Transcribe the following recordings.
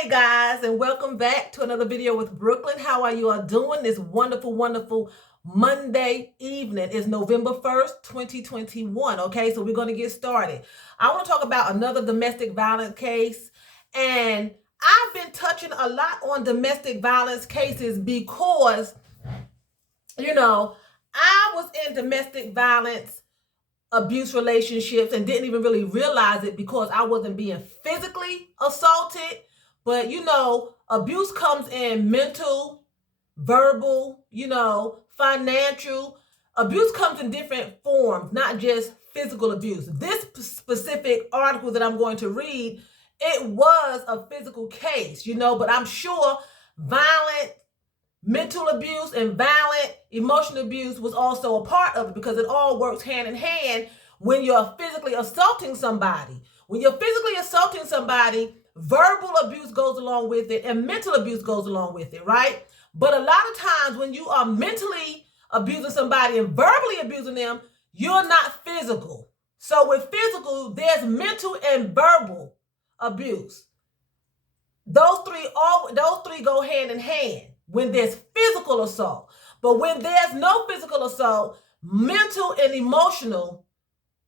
Hey guys, and welcome back to another video with Brooklyn. How are you all doing this wonderful Monday evening? It's November 1st, 2021. Okay, so we're going to get started. I want to talk about another domestic violence case, and I've been touching a lot on domestic violence cases because, I was in domestic violence abuse relationships and didn't even really realize it because I wasn't being physically assaulted. But abuse comes in mental, verbal, financial. Abuse comes in different forms, not just physical abuse. This specific article that I'm going to read, it was a physical case, but I'm sure violent mental abuse and violent emotional abuse was also a part of it because it all works hand in hand when you're physically assaulting somebody. When you're physically assaulting somebody, verbal abuse goes along with it and mental abuse goes along with it, right? But a lot of times when you are mentally abusing somebody and verbally abusing them, you're not physical. So with physical, there's mental and verbal abuse. Those three go hand in hand when there's physical assault. But when there's no physical assault, mental and emotional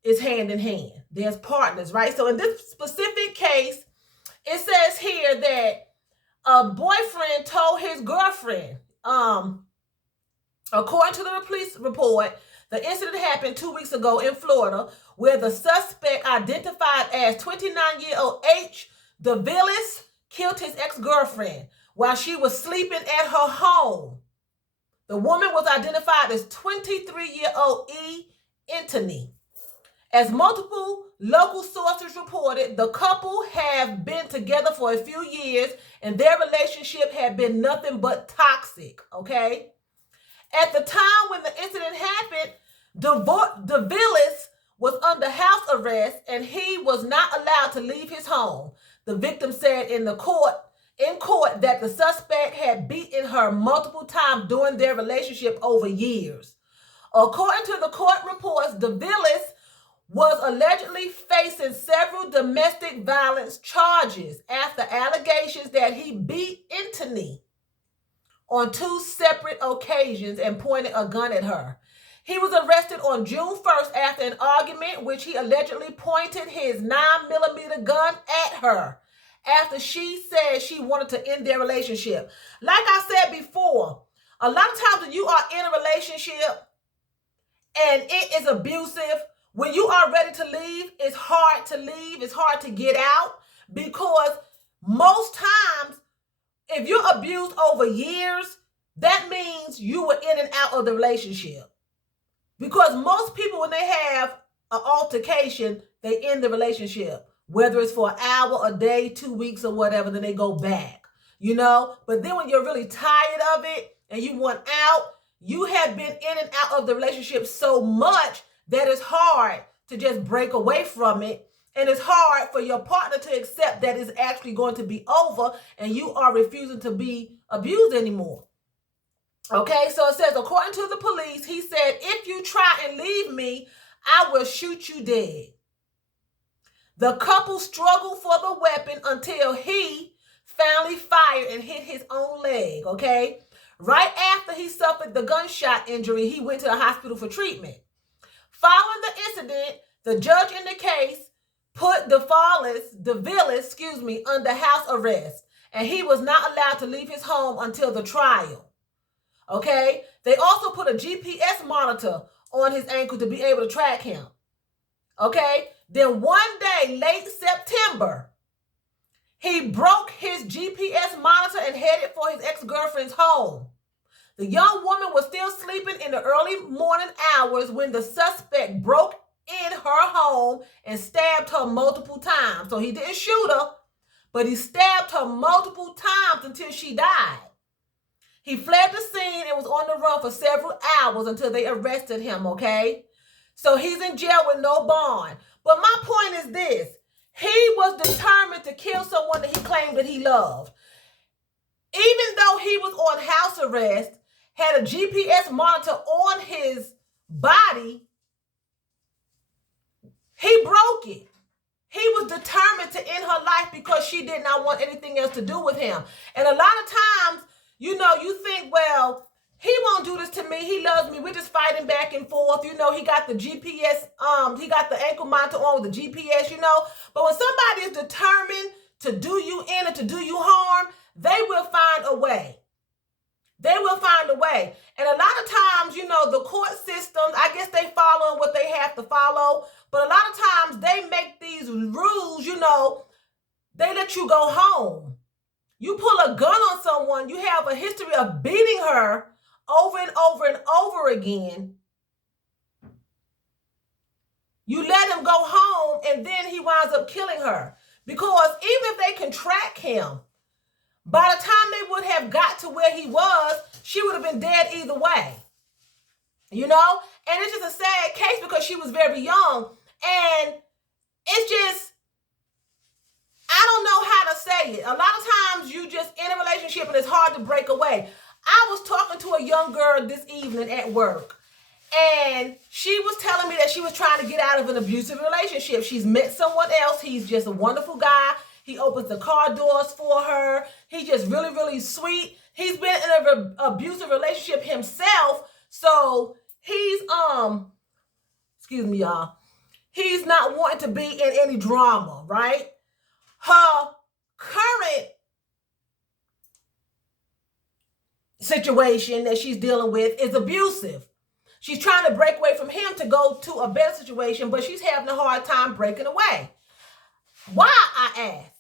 is hand in hand. There's partners, right? So in this specific case, it says here that a boyfriend told his girlfriend, according to the police report, the incident happened 2 weeks ago in Florida, where the suspect, identified as 29-year-old H. DeVillis, killed his ex-girlfriend while she was sleeping at her home. The woman was identified as 23-year-old E. Anthony. As multiple local sources reported, the couple have been together for a few years and their relationship had been nothing but toxic, okay? At the time when the incident happened, DeVillis was under house arrest and he was not allowed to leave his home. The victim said in court that the suspect had beaten her multiple times during their relationship over years. According to the court reports, DeVillis was allegedly facing several domestic violence charges after allegations that he beat Anthony on 2 separate occasions and pointed a gun at her. He was arrested on June 1st after an argument which he allegedly pointed his 9mm gun at her after she said she wanted to end their relationship. Like I said before, a lot of times when you are in a relationship and it is abusive, when you are ready to leave, it's hard to leave. It's hard to get out because most times if you're abused over years, that means you were in and out of the relationship. Because most people, when they have an altercation, they end the relationship. Whether it's for an hour, a day, 2 weeks, or whatever, then they go back, But then when you're really tired of it and you want out, you have been in and out of the relationship so much that it's hard to just break away from it. And it's hard for your partner to accept that it's actually going to be over and you are refusing to be abused anymore. Okay, so it says, according to the police, he said, if you try and leave me, I will shoot you dead. The couple struggled for the weapon until he finally fired and hit his own leg, okay? Right after he suffered the gunshot injury, he went to the hospital for treatment. Following the incident, the judge in the case put DeVillis, under house arrest, and he was not allowed to leave his home until the trial. Okay? They also put a GPS monitor on his ankle to be able to track him. Okay? Then one day, late September, he broke his GPS monitor and headed for his ex-girlfriend's home. The young woman was still sleeping in the early morning hours when the suspect broke in her home and stabbed her multiple times. So he didn't shoot her, but he stabbed her multiple times until she died. He fled the scene and was on the run for several hours until they arrested him, okay? So he's in jail with no bond. But my point is this. He was determined to kill someone that he claimed that he loved. Even though he was on house arrest, had a GPS monitor on his body, he broke it. he was determined to end her life because she did not want anything else to do with him. And a lot of times, you know, you think, well, he won't do this to me. He loves me. We're just fighting back and forth. You know, he got the GPS, he got the ankle monitor on with the GPS, you know. But when somebody is determined to do you in or to do you harm, they will find a way. They will find a way. And a lot of times, you know, the court systems, I guess they follow what they have to follow. But a lot of times they make these rules, you know, they let you go home. You pull a gun on someone, you have a history of beating her over and over and over again. You let him go home and then he winds up killing her. Because even if they can track him, by the time they would have got to where he was, she would have been dead either way. You know? And it's just a sad case because she was very young. And it's just, I don't know how to say it. A lot of times you just in a relationship and it's hard to break away. I was talking to a young girl this evening at work. And she was telling me that she was trying to get out of an abusive relationship. She's met someone else. He's just a wonderful guy. He opens the car doors for her. He's just really, really sweet. He's been in an abusive relationship himself. So he's, excuse me, y'all. He's not wanting to be in any drama, right? Her current situation that she's dealing with is abusive. She's trying to break away from him to go to a better situation, but she's having a hard time breaking away. Why, I ask?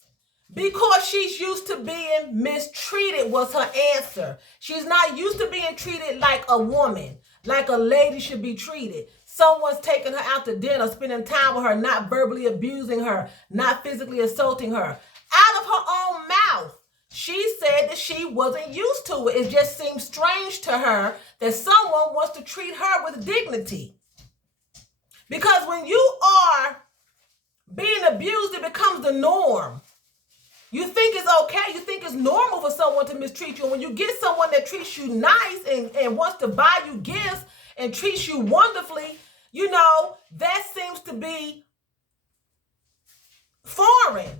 Because she's used to being mistreated was her answer. She's not used to being treated like a woman, like a lady should be treated. Someone's taking her out to dinner, spending time with her, not verbally abusing her, not physically assaulting her. Out of her own mouth, she said that she wasn't used to it. It just seems strange to her that someone wants to treat her with dignity. Because when you are being abused, it becomes the norm. You think it's okay. You think it's normal for someone to mistreat you. And when you get someone that treats you nice and wants to buy you gifts and treats you wonderfully, you know, that seems to be foreign.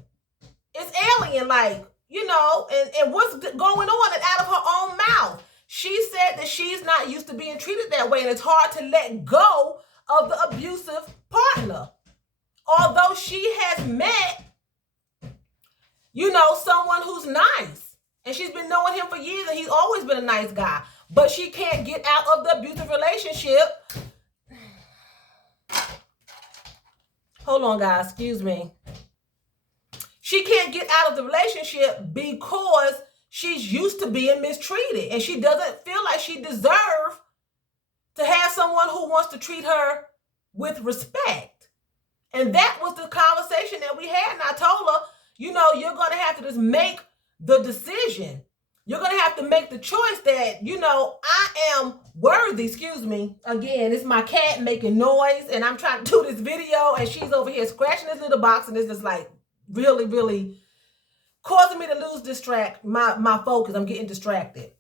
It's alien, like, you know, and what's going on and out of her own mouth. She said that she's not used to being treated that way, and it's hard to let go of the abusive partner. Although she has met, you know, someone who's nice, and she's been knowing him for years, and he's always been a nice guy, but she can't get out of the abusive relationship. Hold on, guys, excuse me. She can't get out of the relationship because she's used to being mistreated, and she doesn't feel like she deserves to have someone who wants to treat her with respect. And that was the conversation that we had, and I told her, you know, you're going to have to just make the decision. You're going to have to make the choice that, you know, I am worthy. Excuse me. Again, it's my cat making noise, and I'm trying to do this video, and she's over here scratching this little box, and it's just like really, really causing me to lose my focus. I'm getting distracted.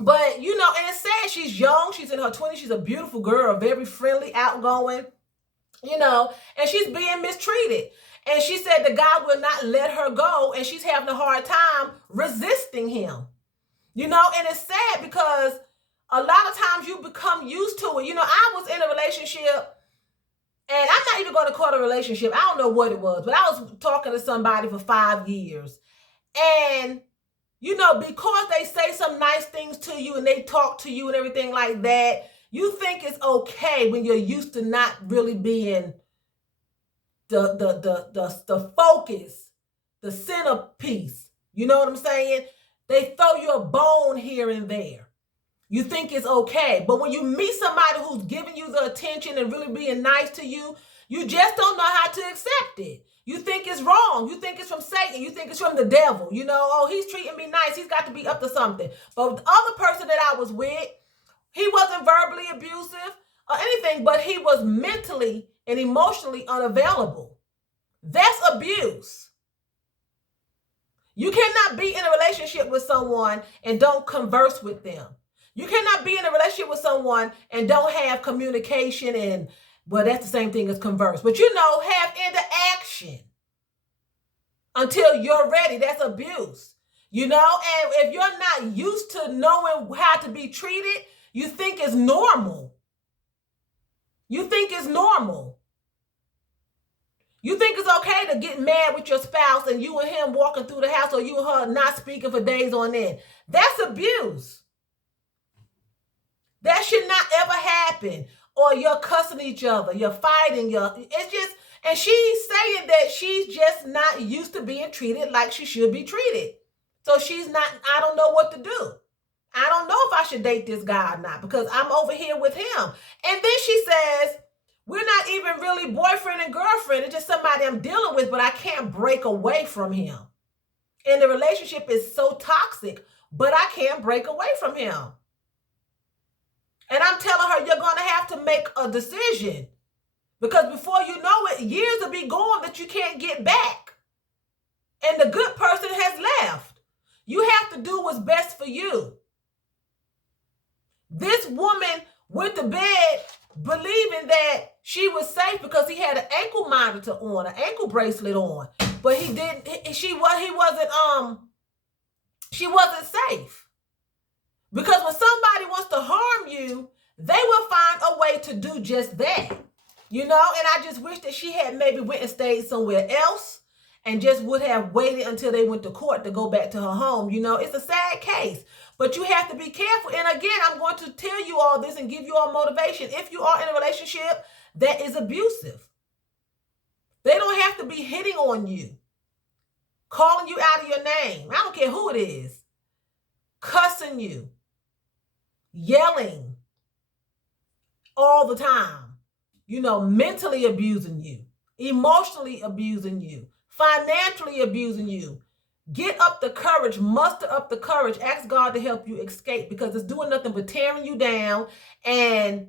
But, you know, and it's sad. She's young. She's in her 20s. She's a beautiful girl, very friendly, outgoing, you know, and she's being mistreated. And she said the guy will not let her go, and she's having a hard time resisting him. You know, and it's sad because a lot of times you become used to it. You know, I was in a relationship, and I'm not even going to call it a relationship. I don't know what it was, but I was talking to somebody for 5 years. And, you know, because they say some nice things to you and they talk to you and everything like that, you think it's okay when you're used to not really being the focus, the centerpiece. You know what I'm saying? They throw you a bone here and there. You think it's okay. But when you meet somebody who's giving you the attention and really being nice to you, you just don't know how to accept it. You think it's wrong. You think it's from Satan. You think it's from the devil. You know, oh, he's treating me nice. He's got to be up to something. But the other person that I was with, he wasn't verbally abusive or anything, but he was mentally and emotionally unavailable. That's abuse. You cannot be in a relationship with someone and don't converse with them. You cannot be in a relationship with someone and don't have communication and, well, that's the same thing as converse. But, you know, have interaction. until you're ready. That's abuse. And if you're not used to knowing how to be treated, you think it's normal. You think it's normal. You think it's okay to get mad with your spouse and you and him walking through the house, or you and her not speaking for days on end. That's abuse. That should not ever happen. Or you're cussing each other, you're fighting, and she's saying that she's just not used to being treated like she should be treated. So I don't know what to do. I don't know if I should date this guy or not because I'm over here with him. And then she says, we're not even really boyfriend and girlfriend. It's just somebody I'm dealing with, but I can't break away from him. And the relationship is so toxic, but I can't break away from him. And I'm telling her, you're going to have to make a decision. Because before you know it, years will be gone that you can't get back. And the good person has left. You have to do what's best for you. This woman went to bed believing that she was safe because he had an ankle monitor on, an ankle bracelet on. But he didn't, she wasn't safe. Because when somebody wants to harm you, they will find a way to do just that. And I just wish that she had maybe went and stayed somewhere else and just would have waited until they went to court to go back to her home. It's a sad case, but you have to be careful. And again, I'm going to tell you all this and give you all motivation. If you are in a relationship that is abusive, they don't have to be hitting on you, calling you out of your name. I don't care who it is, cussing you, yelling all the time, mentally abusing you, emotionally abusing you, financially abusing you. Get up the courage, muster up the courage, ask God to help you escape because it's doing nothing but tearing you down and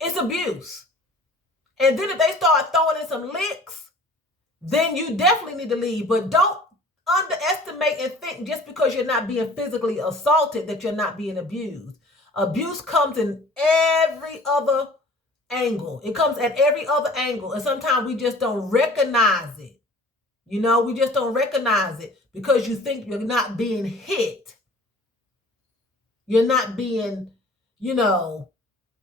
it's abuse. And then if they start throwing in some licks, then you definitely need to leave. But don't underestimate and think just because you're not being physically assaulted that you're not being abused. Abuse comes in every other angle. It comes at every other angle. And sometimes we just don't recognize it. We just don't recognize it because you think you're not being hit. You're not being,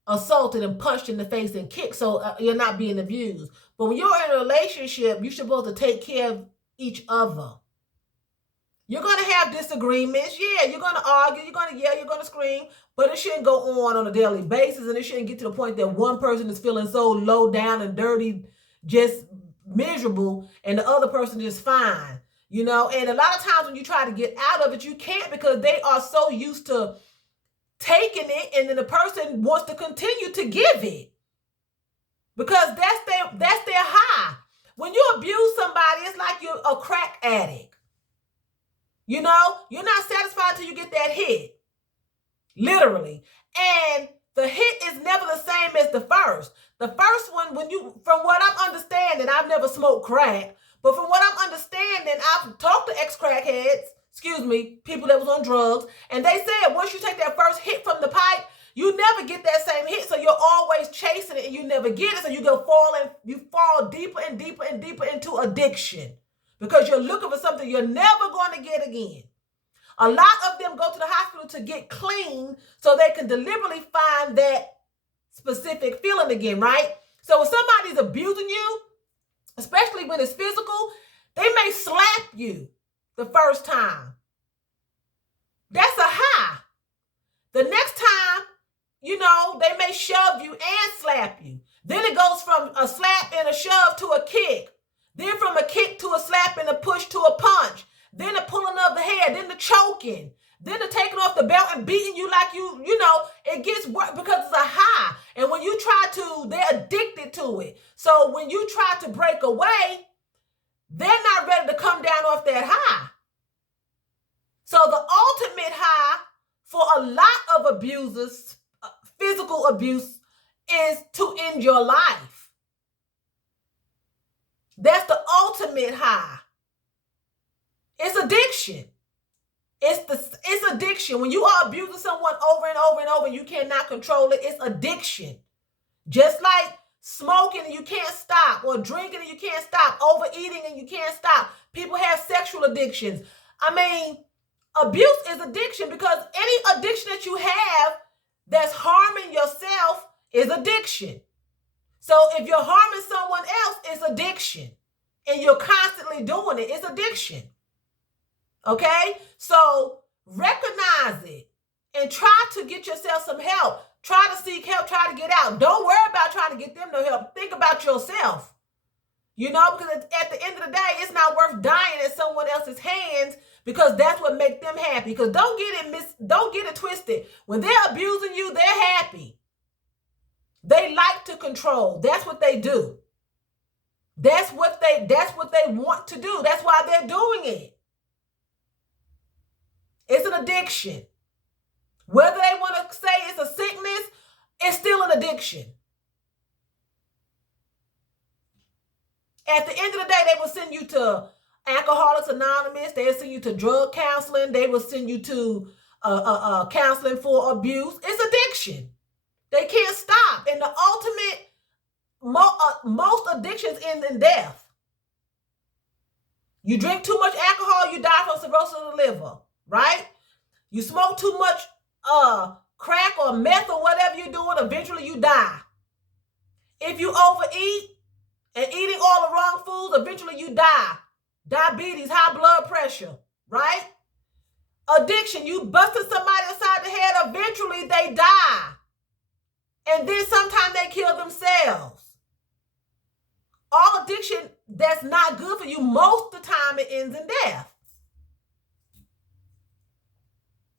assaulted and punched in the face and kicked. So you're not being abused. But when you're in a relationship, you're supposed to take care of each other. You're going to have disagreements. Yeah, you're going to argue. You're going to yell. You're going to scream. But it shouldn't go on a daily basis. And it shouldn't get to the point that one person is feeling so low down and dirty, just miserable, and the other person is fine. And a lot of times when you try to get out of it, you can't because they are so used to taking it. And then the person wants to continue to give it because that's their high. When you abuse somebody, it's like you're a crack addict. You're not satisfied till you get that hit, literally. And the hit is never the same as the first. The first one, from what I'm understanding, I've never smoked crack, but from what I'm understanding, I've talked to ex-crackheads, people that was on drugs, and they said once you take that first hit from the pipe, you never get that same hit, so you're always chasing it and you never get it, so you fall deeper and deeper and deeper into addiction. Because you're looking for something you're never going to get again. A lot of them go to the hospital to get clean so they can deliberately find that specific feeling again, right? So when somebody's abusing you, especially when it's physical, they may slap you the first time. That's a high. The next time, they may shove you and slap you. Then it goes from a slap and a shove to a kick. Then from a kick to a slap and a push to a punch. Then the pulling of the hair. Then the choking. Then the taking off the belt and beating you like it gets worse because it's a high. And when you they're addicted to it. So when you try to break away, they're not ready to come down off that high. So the ultimate high for a lot of abusers, physical abuse, is to end your life. That's the ultimate high. It's addiction. It's addiction. When you are abusing someone over and over and over and you cannot control it, it's addiction. Just like smoking and you can't stop, or drinking and you can't stop, overeating and you can't stop. People have sexual addictions. I mean, abuse is addiction, because any addiction that you have that's harming yourself is addiction. So if you're harming someone else, it's addiction. And you're constantly doing it, it's addiction. Okay? So recognize it and try to get yourself some help. Try to seek help, try to get out. Don't worry about trying to get them no help. Think about yourself. You know, because at the end of the day, it's not worth dying at someone else's hands, because that's what makes them happy. Because don't get it twisted. When they're abusing you, they're happy. They like to control. That's what they do. That's what they want to do. That's why they're doing it. It's an addiction. Whether they want to say it's a sickness, it's still an addiction. At the end of the day, they will send you to Alcoholics Anonymous. They'll send you to drug counseling. They will send you to counseling for abuse. It's addiction. They can't stop. And the ultimate, most addictions end in death. You drink too much alcohol, you die from cirrhosis of the liver, right? You smoke too much crack or meth or whatever you're doing, eventually you die. If you overeat and eating all the wrong foods, eventually you die. Diabetes, high blood pressure, right? Addiction, you busted somebody upside the head, eventually they die. And then sometimes they kill themselves. All addiction that's not good for you, most of the time it ends in death.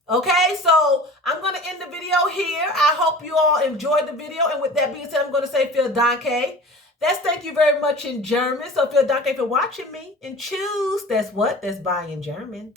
Okay, so I'm going to end the video here. I hope you all enjoyed the video. And with that being said, I'm going to say vielen Dank. That's thank you very much in German. So vielen Dank for watching me. And choose, that's what? That's bye in German.